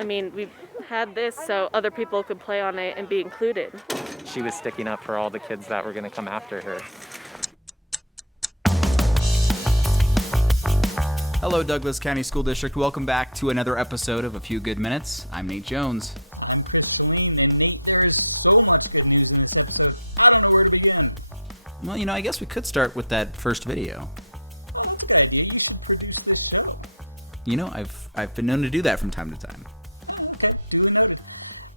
I mean, we've had this so other people could play on it and be included. She was sticking up for all the kids that were going to come after her. Hello, Douglas County School District. Welcome back to another episode of A Few Good Minutes. I'm Nate Jones. I'm Chris Shalene, and Nate, there is so much good news in this episode, I don't know where to begin. Well, I guess we could start with that first video. Oh, that's a good idea. You should produce this show. I've been known to do that from time to time. Oh, okay, duly noted.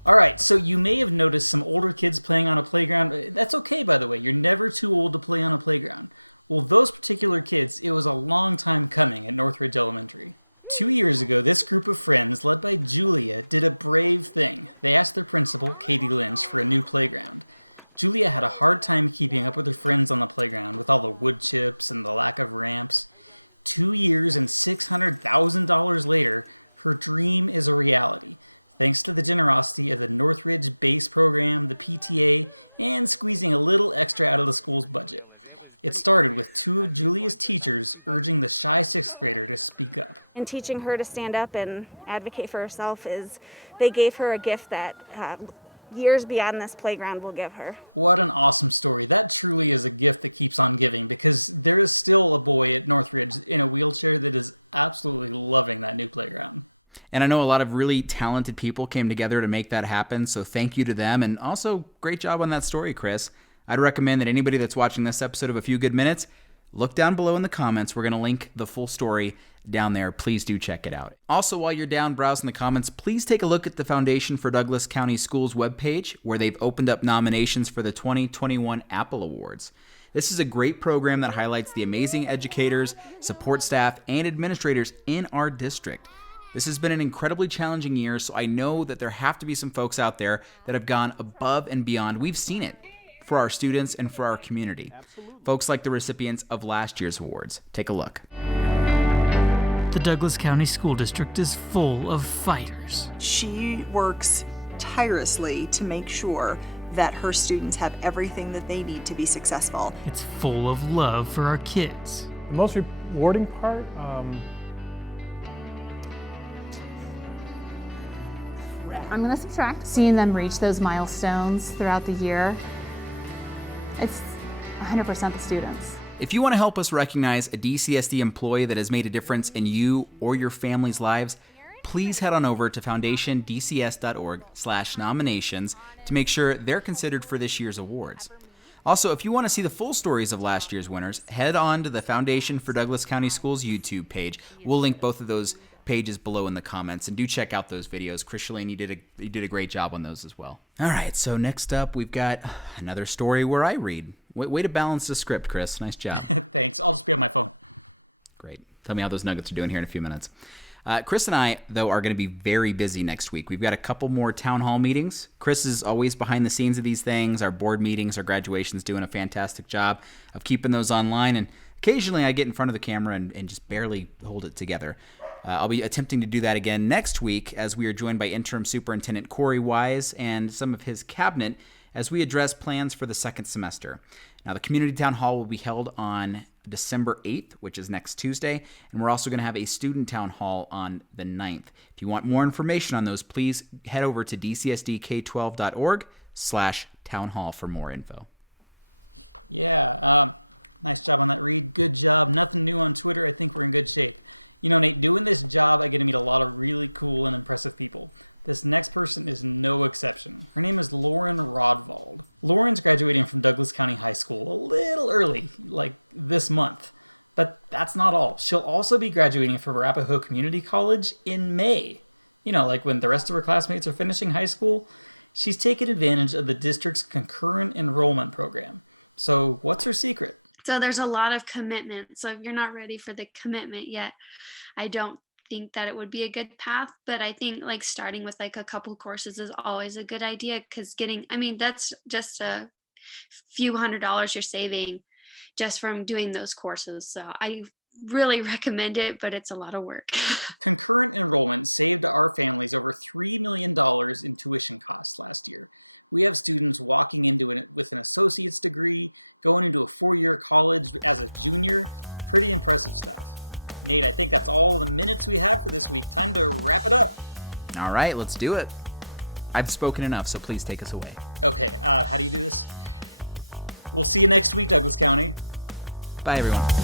All right, so you may have noticed some older kids playing on a playground. That's okay, by the way. You're never too old to play on a playground. Well, those particular kids, it was a long time coming at Northridge Elementary. 2 years ago, this group of friends, led by Julia, did a brave thing. They asked their principal, Katie Lynch, for a new playground. Julia had a hard time keeping up with her friends on the playground with all the wood chips and the lack of ramps. 2 years and $600,000 later, her dream is a reality, thanks to the generosity of the Northridge Base Program, the PTA, and squeezing a little extra out of the school's budget. It started with two of Julia's teachers urging the shy sixth grader to speak up. And teaching her to stand up and advocate for herself they gave her a gift that years beyond this playground will give her. What an awesome story. That truly is a gift that keeps on giving, because there is still a boy at Northridge in a wheelchair that is absolutely loving that new playground. And I know a lot of really talented people came together to make that happen, so thank you to them. And also, great job on that story, Chris. I'd recommend that anybody that's watching this episode of A Few Good Minutes, look down below in the comments. We're going to link the full story down there. Please do check it out. Also, while you're down browsing the comments, please take a look at the Foundation for Douglas County Schools webpage, where they've opened up nominations for the 2021 Apple Awards. This is a great program that highlights the amazing educators, support staff, and administrators in our district. This has been an incredibly challenging year, so I know that there have to be some folks out there that have gone above and beyond. We've seen it for our students and for our community. Absolutely. Folks like the recipients of last year's awards. Take a look. The Douglas County School District is full of fighters. She works tirelessly to make sure that her students have everything that they need to be successful. It's full of love for our kids. The most rewarding part, I'm going to subtract. Seeing them reach those milestones throughout the year, it's 100% the students. If you want to help us recognize a DCSD employee that has made a difference in you or your family's lives, please head on over to foundationdcs.org/nominations to make sure they're considered for this year's awards. Also, if you want to see the full stories of last year's winners, head on to the Foundation for Douglas County Schools YouTube page. We'll link both of those pages below in the comments, and do check out those videos. Chris Shalane, you did a great job on those as well. All right, so next up we've got another story where I read. Way to balance the script, Chris. Nice job. Thanks. I'll just be on my phone. Great. Tell me how those Nuggets are doing here in a few minutes. Chris and I, though, are going to be very busy next week. We've got a couple more town hall meetings. Chris is always behind the scenes of these things. Our board meetings, our graduations, doing a fantastic job of keeping those online. And occasionally I get in front of the camera and just barely hold it together. I'll be attempting to do that again next week, as we are joined by Interim Superintendent Corey Wise and some of his cabinet as we address plans for the second semester. Now, the Community Town Hall will be held on December 8th, which is next Tuesday, and we're also going to have a Student Town Hall on the 9th. If you want more information on those, please head over to dcsdk12.org/townhall for more info. Yeah, nice job on that, Reed. Good job. Nothing new on Twitter. I think we're in good shape. Nate, doing this job, I get to meet a lot of really cool and impressive people. This next person is no exception. Her name is Lauren Rodvald. Lauren's graduating from Douglas County High School a little early, like this month. But that's not all. She'll also be graduating from Arapahoe Community College in May. Like when the rest of her classmates are finishing high school. She's taken advantage of the district's concurrent enrollment program. So what's her secret? So there's a lot of commitment. So if you're not ready for the commitment yet, I don't think that it would be a good path. But I think starting with a couple courses is always a good idea, because that's just a few $100s you're saving just from doing those courses. So I really recommend it, but it's a lot of work. Concurrent enrollment saved our families over $3 million in tuition costs last year. We have students walking into it with an associate's degree, going into a 4-year college as a junior. Pretty impressive stuff. Nate, I think that's all the minutes we have for this week. Time to wrap it up. All right, let's do it. I've spoken enough, so please take us away. Okay, how do you do this? We'll see you next week, Douglas County. Bye, everyone.